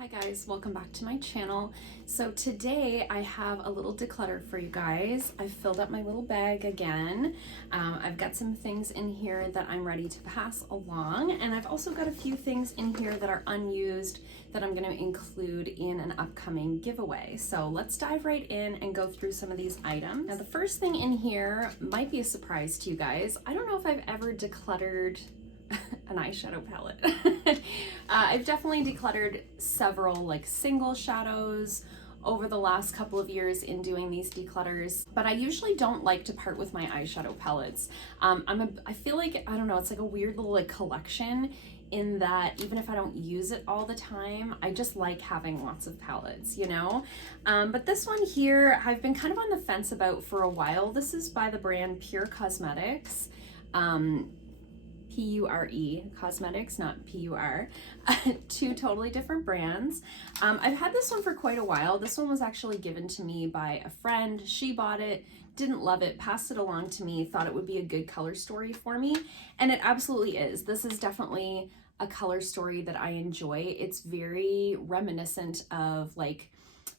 Hi guys, welcome back to my channel. So today I have a little declutter for you guys. I've filled up my little bag again. I've got some things in here that I'm ready to pass along, and I've also got a few things in here that are unused that I'm going to include in an upcoming giveaway. So let's dive right in and go through some of these items. Now the first thing in here might be a surprise to you guys. I don't know if I've ever decluttered an eyeshadow palette. I've definitely decluttered several like single shadows over the last couple of years in doing these declutters, but I usually don't like to part with my eyeshadow palettes. I feel like, I don't know, it's like a weird little like collection in that even if I don't use it all the time, I just like having lots of palettes, you know? But this one here, I've been kind of on the fence about for a while. This is by the brand Pure Cosmetics. P-U-R-E, Cosmetics, not P-U-R. Two totally different brands. I've had this one for quite a while. This one was actually given to me by a friend. She bought it, didn't love it, passed it along to me, thought it would be a good color story for me, and it absolutely is. This is definitely a color story that I enjoy. It's very reminiscent of like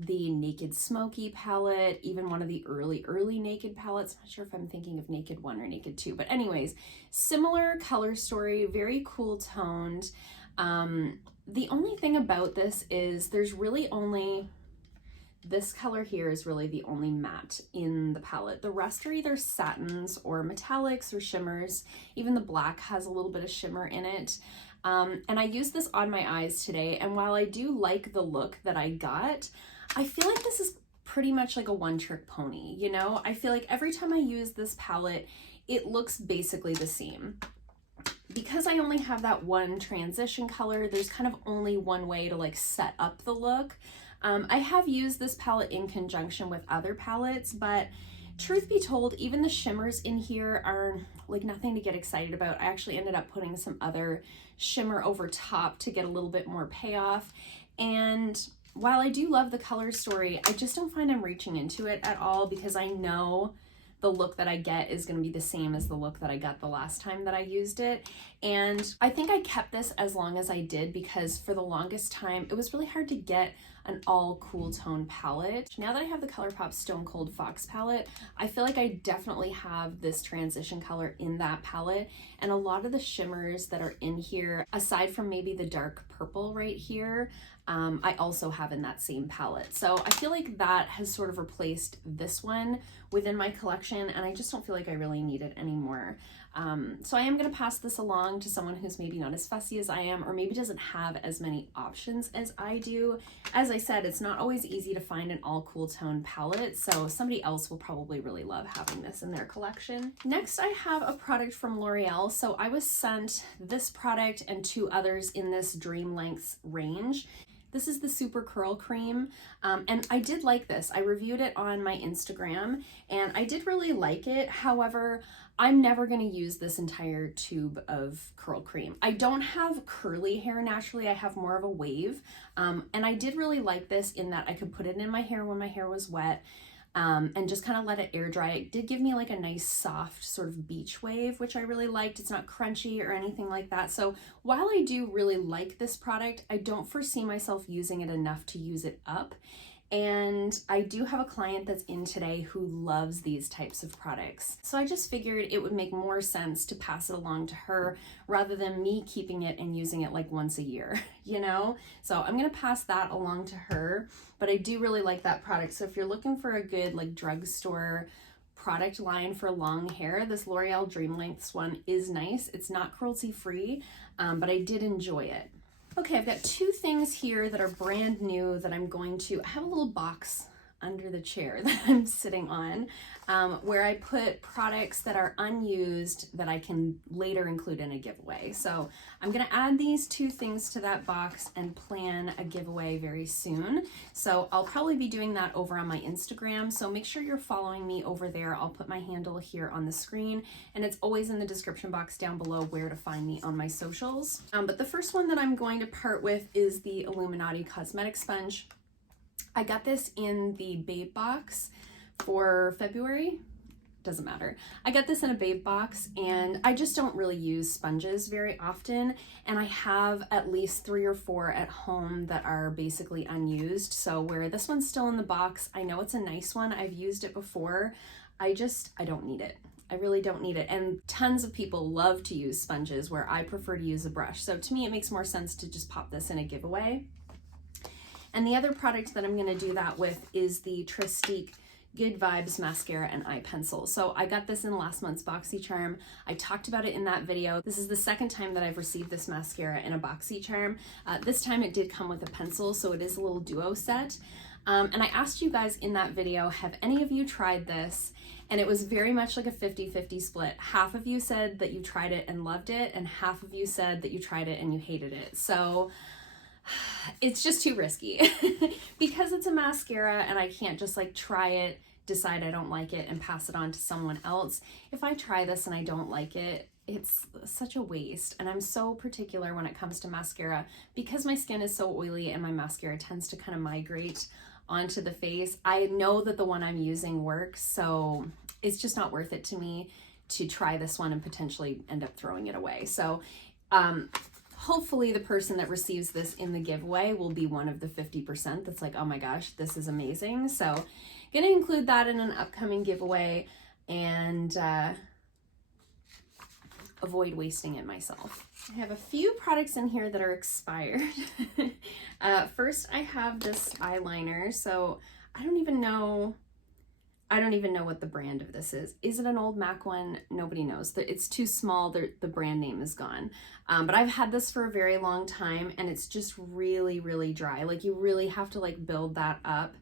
the Naked Smoky palette, even one of the early Naked palettes. I'm not sure if I'm thinking of Naked 1 or Naked 2, but anyways, similar color story, very cool toned. The only thing about this is there's really only, this color here is really the only matte in the palette. The rest are either satins or metallics or shimmers. Even the black has a little bit of shimmer in it. And I used this on my eyes today, and while I do like the look that I got, I feel like this is pretty much like a one-trick pony, you know? I feel like every time I use this palette, it looks basically the same. Because I only have that one transition color, there's kind of only one way to like set up the look. I have used this palette in conjunction with other palettes, but truth be told, even the shimmers in here are like nothing to get excited about. I actually ended up putting some other shimmer over top to get a little bit more payoff. And while I do love the color story, I just don't find I'm reaching into it at all, because I know the look that I get is going to be the same as the look that I got the last time that I used it. And I think I kept this as long as I did because for the longest time, it was really hard to get an all cool tone palette. Now that I have the ColourPop Stone Cold Fox palette, I feel like I definitely have this transition color in that palette. And a lot of the shimmers that are in here, aside from maybe the dark purple right here, I also have in that same palette. So I feel like that has sort of replaced this one within my collection, and I just don't feel like I really need it anymore. So I am going to pass this along to someone who's maybe not as fussy as I am, or maybe doesn't have as many options as I do. As I said, it's not always easy to find an all cool tone palette, so somebody else will probably really love having this in their collection. Next, I have a product from L'Oreal. So I was sent this product and two others in this Dream Lengths range. This is the Super Curl Cream, and I did like this. I reviewed it on my Instagram, and I did really like it. However, I'm never going to use this entire tube of curl cream. I don't have curly hair naturally. I have more of a wave, and I did really like this in that I could put it in my hair when my hair was wet, and just kind of let it air dry. It did give me like a nice soft sort of beach wave, which I really liked. It's not crunchy or anything like that. So while I do really like this product, I don't foresee myself using it enough to use it up. And I do have a client that's in today who loves these types of products. So I just figured it would make more sense to pass it along to her rather than me keeping it and using it like once a year, you know? So I'm gonna pass that along to her, but I do really like that product. So if you're looking for a good like drugstore product line for long hair, this L'Oreal Dream Lengths one is nice. It's not cruelty free, but I did enjoy it. Okay, I've got two things here that are brand new that I'm going to, I have a little box under the chair that I'm sitting on where I put products that are unused that I can later include in a giveaway. So I'm gonna add these two things to that box and plan a giveaway very soon. So I'll probably be doing that over on my Instagram. So make sure you're following me over there. I'll put my handle here on the screen, and it's always in the description box down below where to find me on my socials. But the first one that I'm going to part with is the Illuminati Cosmetic Sponge. I got this in the Babe box for February. doesn't matter. I got this in a babe box, and I just don't really use sponges very often, and I have at least 3 or 4 at home that are basically unused. So where this one's still in the box, I know it's a nice one, I've used it before, I don't need it. I really don't need it. And tons of people love to use sponges where I prefer to use a brush. So to me, it makes more sense to just pop this in a giveaway. And the other product that I'm going to do that with is the Tristique Good Vibes Mascara and Eye Pencil. So I got this in last month's BoxyCharm. I talked about it in that video. This is the second time that I've received this mascara in a BoxyCharm. This time it did come with a pencil, so it is a little duo set. And I asked you guys in that video, have any of you tried this? And it was very much like a 50-50 split. Half of you said that you tried it and loved it, and half of you said that you tried it and you hated it. So it's just too risky because it's a mascara and I can't just like try it, decide I don't like it, and pass it on to someone else. If I try this and I don't like it, it's such a waste. And I'm so particular when it comes to mascara because my skin is so oily and my mascara tends to kind of migrate onto the face. I know that the one I'm using works, so it's just not worth it to me to try this one and potentially end up throwing it away. So hopefully the person that receives this in the giveaway will be one of the 50% that's like, oh my gosh, this is amazing. So gonna include that in an upcoming giveaway and avoid wasting it myself. I have a few products in here that are expired. First, I have this eyeliner. So I don't even know what the brand of this is. Is it an old MAC one? Nobody knows. It's too small. The brand name is gone. But I've had this for a very long time and it's just really, really dry. Like you really have to like build that up.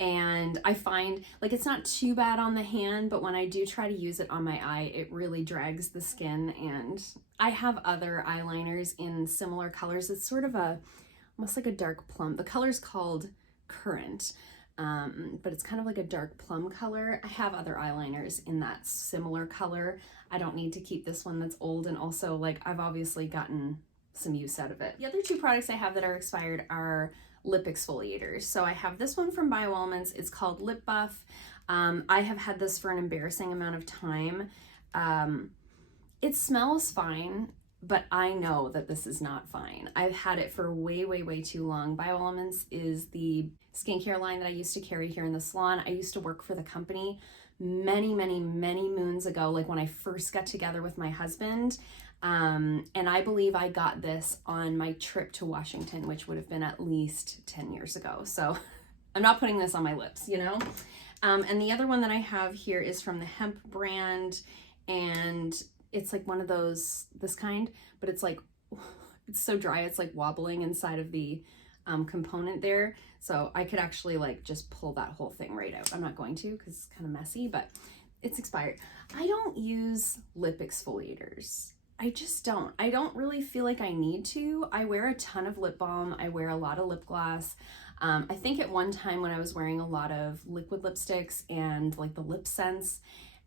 And I find like it's not too bad on the hand, but when I do try to use it on my eye, it really drags the skin. And I have other eyeliners in similar colors. It's sort of almost like a dark plum. The color's called Current, but it's kind of like a dark plum color. I have other eyeliners in that similar color. I don't need to keep this one that's old, and also like I've obviously gotten some use out of it. The other 2 products I have that are expired are lip exfoliators. So I have this one from BioElements. It's called Lip Buff. I have had this for an embarrassing amount of time. It smells fine, but I know that this is not fine. I've had it for way, way, way too long. BioElements is the skincare line that I used to carry here in the salon. I used to work for the company many, many, many moons ago, like when I first got together with my husband. And I believe I got this on my trip to Washington, which would have been at least 10 years ago. So I'm not putting this on my lips, you know? And the other one that I have here is from the Hemp brand, and it's like one of those, this kind, but it's like, it's so dry, it's like wobbling inside of the component there. So I could actually like just pull that whole thing right out. I'm not going to because it's kind of messy, but it's expired. I don't use lip exfoliators. I just don't. I don't really feel like I need to. I wear a ton of lip balm. I wear a lot of lip gloss. I think at one time when I was wearing a lot of liquid lipsticks and like the lip scents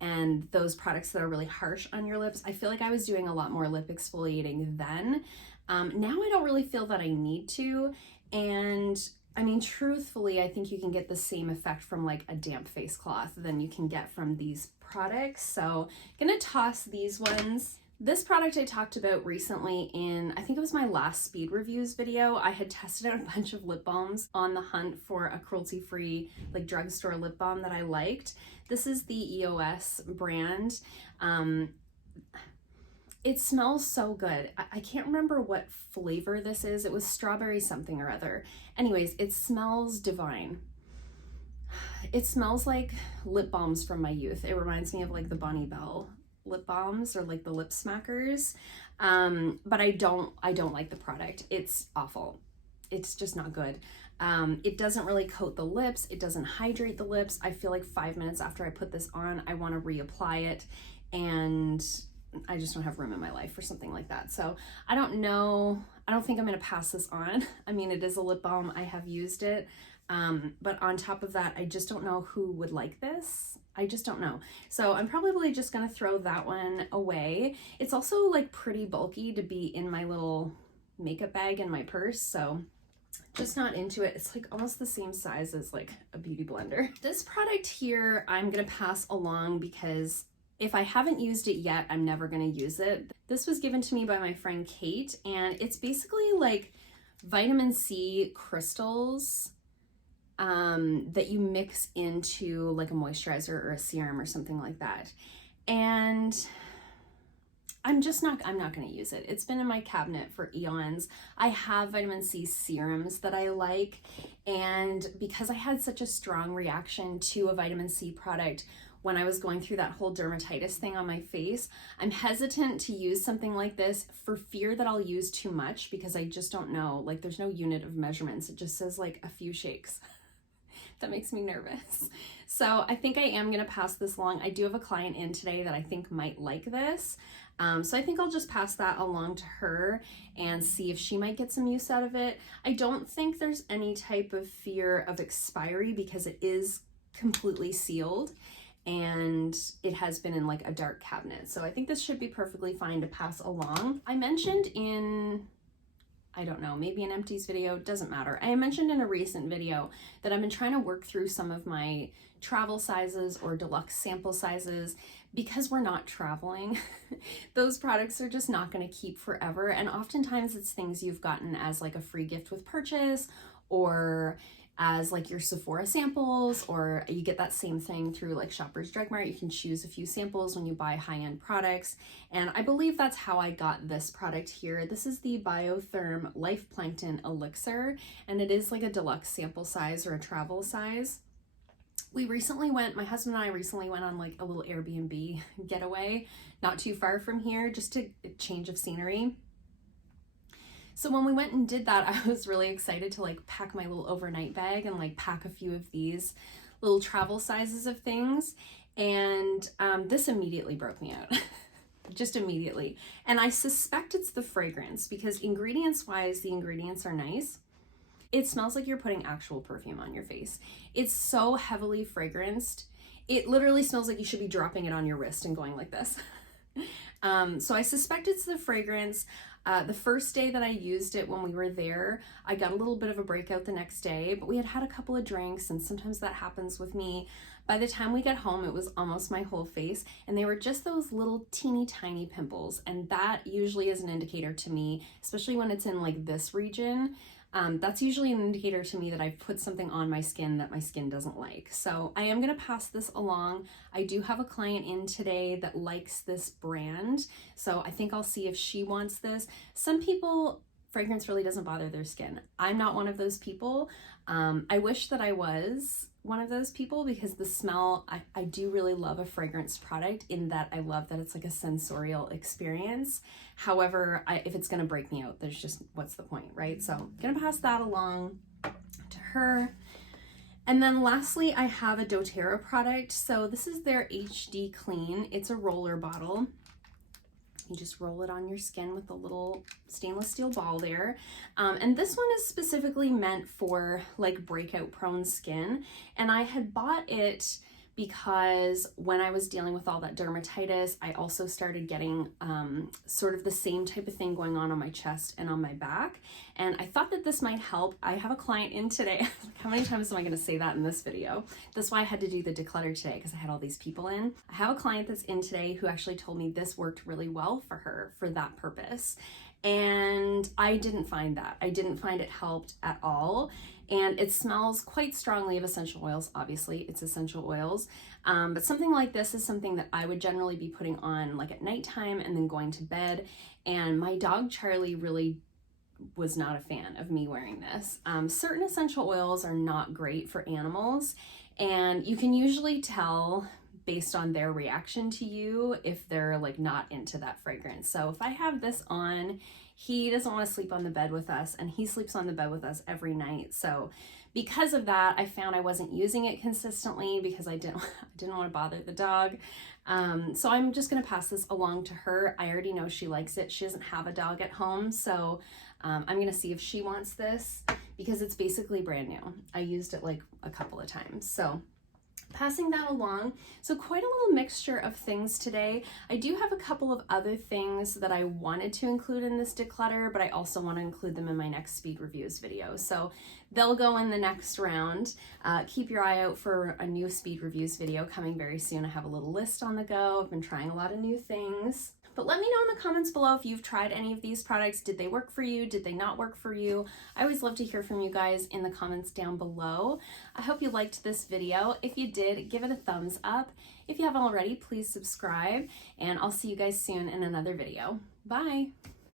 and those products that are really harsh on your lips, I feel like I was doing a lot more lip exfoliating then. Now I don't really feel that I need to. And I mean, truthfully, I think you can get the same effect from like a damp face cloth than you can get from these products. So I'm gonna toss these ones. This product I talked about recently in, I think it was my last speed reviews video. I had tested out a bunch of lip balms on the hunt for a cruelty-free like drugstore lip balm that I liked. This is the EOS brand. It smells so good. I can't remember what flavor this is. It was strawberry something or other. Anyways, it smells divine. It smells like lip balms from my youth. It reminds me of like the Bonnie Bell lip balms or like the lip smackers. But I don't like the product. It's awful. It's just not good. It doesn't really coat the lips. It doesn't hydrate the lips. I feel like 5 minutes after I put this on, I want to reapply it, and I just don't have room in my life for something like that. So I don't know. I don't think I'm going to pass this on. I mean, it is a lip balm. I have used it. But on top of that, I just don't know who would like this. I just don't know. So I'm probably just going to throw that one away. It's also like pretty bulky to be in my little makeup bag in my purse. So just not into it. It's like almost the same size as like a beauty blender. This product here, I'm gonna pass along because if I haven't used it yet, I'm never gonna use it. This was given to me by my friend Kate, and it's basically like vitamin C crystals that you mix into like a moisturizer or a serum or something like that. And I'm not going to use it. It's been in my cabinet for eons. I have vitamin C serums that I like, and because I had such a strong reaction to a vitamin C product when I was going through that whole dermatitis thing on my face, I'm hesitant to use something like this for fear that I'll use too much, because I just don't know, like there's no unit of measurements. It just says like a few shakes. That makes me nervous. So I think I am gonna pass this along. I do have a client in today that I think might like this. So I think I'll just pass that along to her and see if she might get some use out of it. I don't think there's any type of fear of expiry because it is completely sealed and it has been in like a dark cabinet. So I think this should be perfectly fine to pass along. I mentioned in, I don't know, maybe an empties video, doesn't matter. I mentioned in a recent video that I've been trying to work through some of my travel sizes or deluxe sample sizes because we're not traveling. Those products are just not going to keep forever. And oftentimes it's things you've gotten as like a free gift with purchase, or as like your Sephora samples, or you get that same thing through like Shoppers Drug Mart. You can choose a few samples when you buy high-end products. And I believe that's how I got this product here. This is the Biotherm Life Plankton Elixir, and it is like a deluxe sample size or a travel size. My husband and I recently went on like a little Airbnb getaway, not too far from here, just to change of scenery. So when we went and did that, I was really excited to like pack my little overnight bag and like pack a few of these little travel sizes of things. And this immediately broke me out, just immediately. And I suspect it's the fragrance, because ingredients wise, the ingredients are nice. It smells like you're putting actual perfume on your face. It's so heavily fragranced. It literally smells like you should be dropping it on your wrist and going like this. So I suspect it's the fragrance. The first day that I used it when we were there, I got a little bit of a breakout the next day, but we had had a couple of drinks, and sometimes that happens with me. By the time we got home, it was almost my whole face, and they were just those little teeny tiny pimples. And that usually is an indicator to me, especially when it's in like this region. That's usually an indicator to me that I've put something on my skin that my skin doesn't like. So I am going to pass this along. I do have a client in today that likes this brand, so I think I'll see if she wants this. Some people, fragrance really doesn't bother their skin. I'm not one of those people. I wish that I was one of those people, because the smell, I do really love a fragrance product in that I love that it's like a sensorial experience. However, if it's going to break me out, there's just, what's the point, right? So I'm going to pass that along to her. And then lastly, I have a doTERRA product. So this is their HD Clean. It's a roller bottle. You just roll it on your skin with a little stainless steel ball there. And this one is specifically meant for like breakout prone skin. And I had bought it because when I was dealing with all that dermatitis, I also started getting sort of the same type of thing going on my chest and on my back. And I thought that this might help. I have a client in today. How many times am I going to say that in this video? That's why I had to do the declutter today, because I had all these people in. I have a client that's in today who actually told me this worked really well for her for that purpose. And I didn't find that. I didn't find it helped at all. And it smells quite strongly of essential oils. Obviously, it's essential oils. But something like this is something that I would generally be putting on like at nighttime and then going to bed. And my dog Charlie really was not a fan of me wearing this. Certain essential oils are not great for animals, and you can usually tell based on their reaction to you if they're like not into that fragrance. So if I have this on, he doesn't want to sleep on the bed with us, and he sleeps on the bed with us every night. So because of that, I found I wasn't using it consistently because I didn't want to bother the dog. So I'm just going to pass this along to her. I already know she likes it. She doesn't have a dog at home, so I'm going to see if she wants this because it's basically brand new. I used it like a couple of times. So Passing that along, so quite a little mixture of things today. I do have a couple of other things that I wanted to include in this declutter, but I also want to include them in my next speed reviews video. So they'll go in the next round. Keep your eye out for a new speed reviews video coming very soon. I have a little list on the go. I've been trying a lot of new things. But let me know in the comments below if you've tried any of these products. Did they work for you? Did they not work for you? I always love to hear from you guys in the comments down below. I hope you liked this video. If you did, give it a thumbs up. If you haven't already, please subscribe, and I'll see you guys soon in another video. Bye!